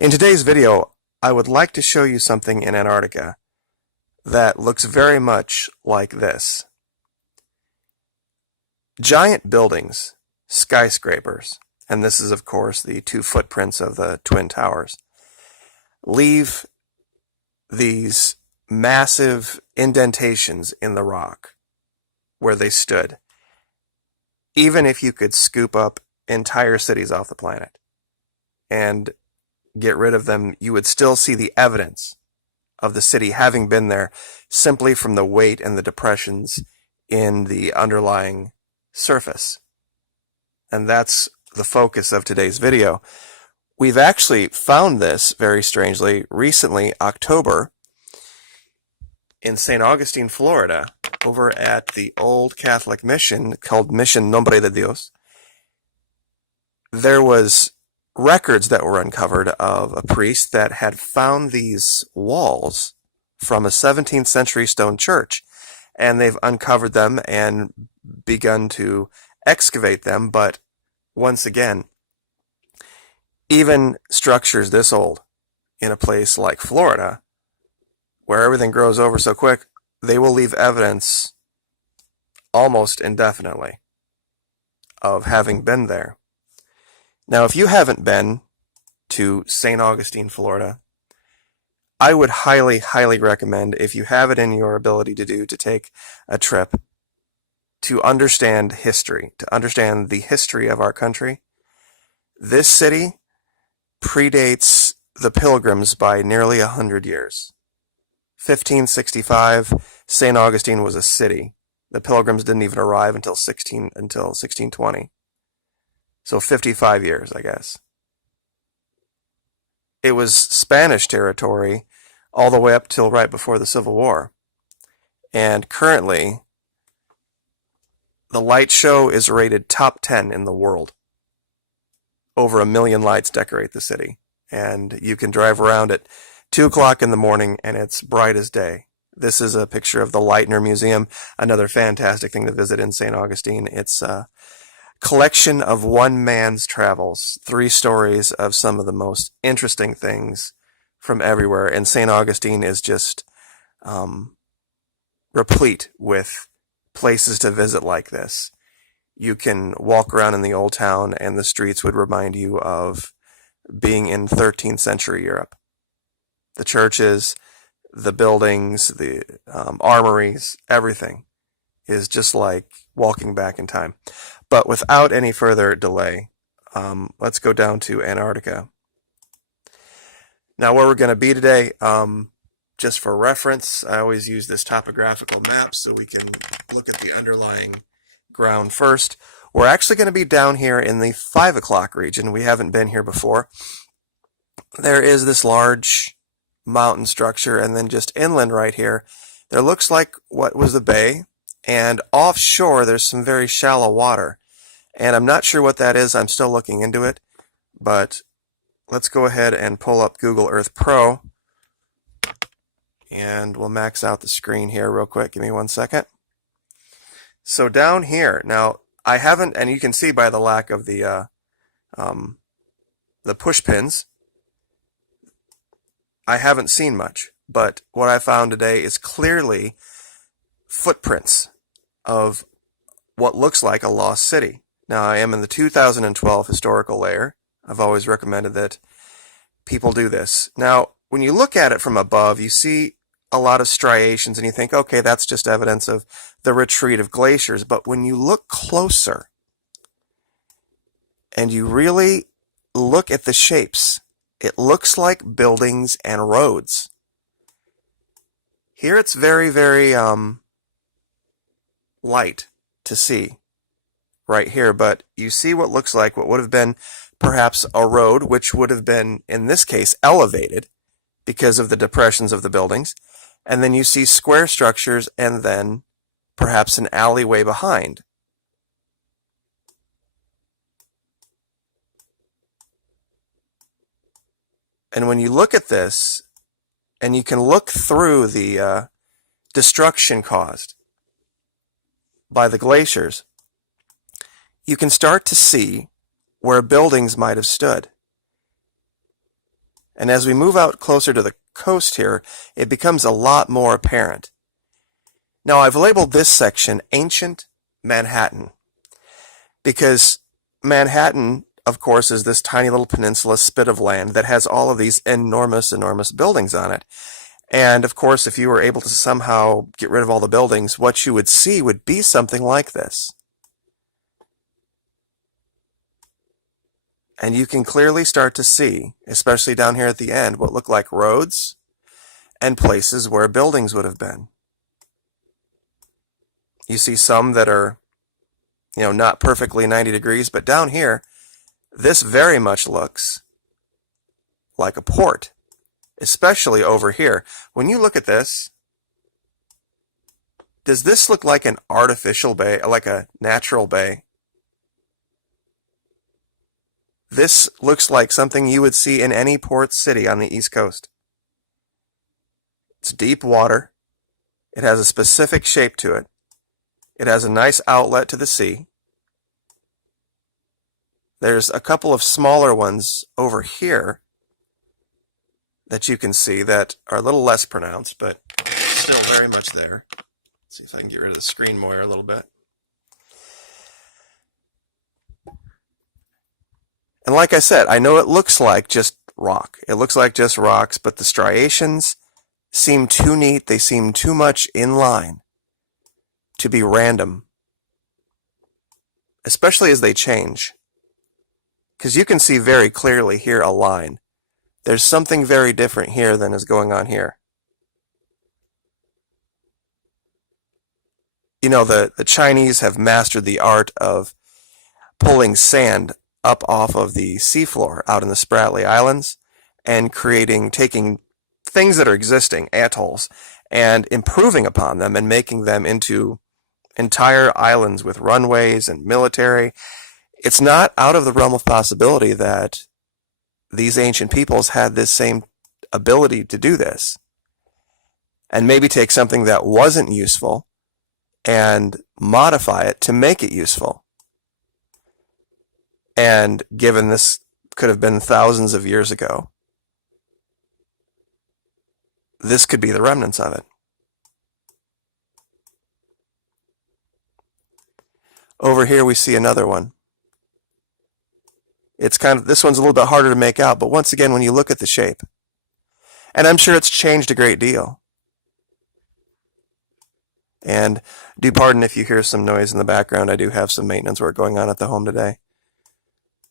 In today's video, I would like to show you something in Antarctica that looks very much like this. Giant buildings, skyscrapers, and this is of course the two footprints of the Twin Towers, leave these massive indentations in the rock where they stood, even if you could scoop up entire cities off the planet and get rid of them, you would still see the evidence of the city having been there simply from the weight and the depressions in the underlying surface. And that's the focus of today's video. We've actually found this, very strangely, recently, October, in St. Augustine, Florida, over at the old Catholic mission called Mission Nombre de Dios. There was records that were uncovered of a priest that had found these walls from a 17th century stone church, and they've uncovered them and begun to excavate them. But once again, even structures this old in a place like Florida, where everything grows over so quick, they will leave evidence almost indefinitely of having been there. Now, if you haven't been to St. Augustine, Florida, I would highly, highly recommend, if you have it in your ability to do, to take a trip to understand history, to understand the history of our country. This city predates the Pilgrims by nearly 100 years. 1565, St. Augustine was a city. The Pilgrims didn't even arrive until 1620. So 55 years, I guess. It was Spanish territory all the way up till right before the Civil War. And currently, the light show is rated top 10 in the world. Over 1 million lights decorate the city. And you can drive around at 2 o'clock in the morning and it's bright as day. This is a picture of the Lightner Museum, another fantastic thing to visit in St. Augustine. It's a collection of one man's travels, 3 stories of some of the most interesting things from everywhere. And St. Augustine is just replete with places to visit like this. You can walk around in the old town and the streets would remind you of being in 13th century Europe. The churches, the buildings, the armories, everything is just like walking back in time. But without any further delay, let's go down to Antarctica. Now, where we're going to be today, just for reference, I always use this topographical map so we can look at the underlying ground first. We're actually going to be down here in the 5 o'clock region. We haven't been here before. There is this large mountain structure, and then just inland right here, there looks like what was the bay, and offshore there's some very shallow water. And I'm not sure what that is. I'm still looking into it. But let's go ahead and pull up Google Earth Pro. And we'll max out the screen here real quick. Give me 1 second. So down here, now I haven't, and you can see by the lack of the push pins, I haven't seen much. But what I found today is clearly footprints of what looks like a lost city. Now, I am in the 2012 historical layer. I've always recommended that people do this. Now, when you look at it from above, you see a lot of striations and you think, okay, that's just evidence of the retreat of glaciers. But when you look closer and you really look at the shapes, it looks like buildings and roads. Here it's very, very light to see right here, but you see what looks like what would have been perhaps a road, which would have been, in this case, elevated because of the depressions of the buildings. And then you see square structures and then perhaps an alleyway behind. And when you look at this, and you can look through the destruction caused by the glaciers, you can start to see where buildings might have stood. And as we move out closer to the coast here, it becomes a lot more apparent. Now, I've labeled this section Ancient Manhattan because Manhattan, of course, is this tiny little peninsula spit of land that has all of these enormous, enormous buildings on it. And, of course, if you were able to somehow get rid of all the buildings, what you would see would be something like this. And you can clearly start to see, especially down here at the end, what look like roads and places where buildings would have been. You see some that are, not perfectly 90 degrees, but down here, this very much looks like a port, especially over here. When you look at this, does this look like an artificial bay, like a natural bay? This looks like something you would see in any port city on the East Coast. It's deep water. It has a specific shape to it. It has a nice outlet to the sea. There's a couple of smaller ones over here that you can see that are a little less pronounced, but still very much there. Let's see if I can get rid of the screen moire a little bit. And like I said, I know it looks like just rock. It looks like just rocks, but the striations seem too neat. They seem too much in line to be random, especially as they change. Because you can see very clearly here a line. There's something very different here than is going on here. The Chinese have mastered the art of pulling sand up off of the seafloor out in the Spratly Islands and taking things that are existing, atolls, and improving upon them and making them into entire islands with runways and military. It's not out of the realm of possibility that these ancient peoples had this same ability to do this and maybe take something that wasn't useful and modify it to make it useful. And given this could have been thousands of years ago, this could be the remnants of it. Over here we see another one. This one's a little bit harder to make out, but once again, when you look at the shape, and I'm sure it's changed a great deal. And do pardon if you hear some noise in the background. I do have some maintenance work going on at the home today.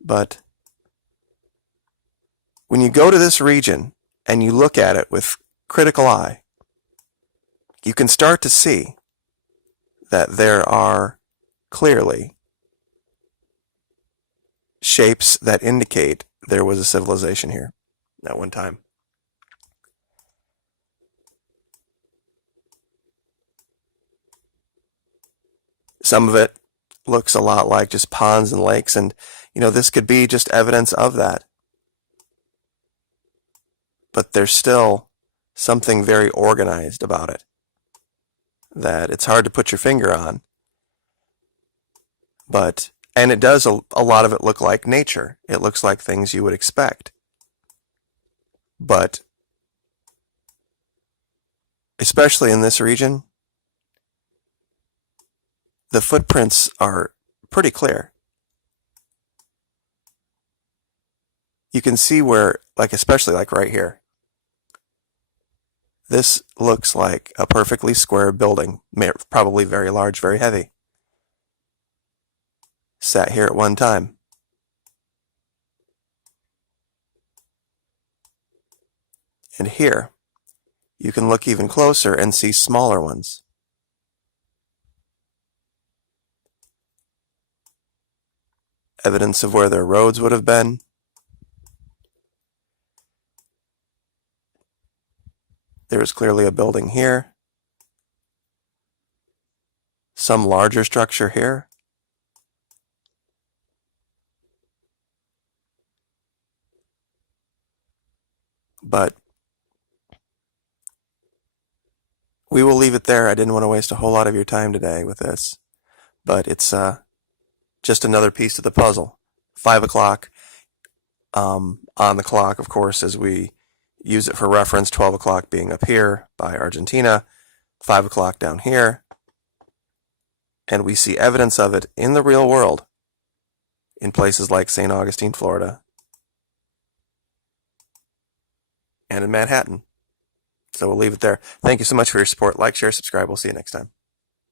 But when you go to this region and you look at it with critical eye, you can start to see that there are clearly shapes that indicate there was a civilization here at one time. Some of it looks a lot like just ponds and lakes, and this could be just evidence of that. But there's still something very organized about it that it's hard to put your finger on. And it does, a lot of it look like nature. It looks like things you would expect. But especially in this region, the footprints are pretty clear. You can see where, especially right here, this looks like a perfectly square building, probably very large, very heavy. Sat here at one time. And here, you can look even closer and see smaller ones. Evidence of where their roads would have been. There is clearly a building here. Some larger structure here. But we will leave it there. I didn't want to waste a whole lot of your time today with this. But it's just another piece of the puzzle. 5 o'clock. on the clock, of course, as we use it for reference, 12 o'clock being up here by Argentina, 5 o'clock down here. And we see evidence of it in the real world in places like St. Augustine, Florida, and in Manhattan. So we'll leave it there. Thank you so much for your support. Like, share, subscribe. We'll see you next time.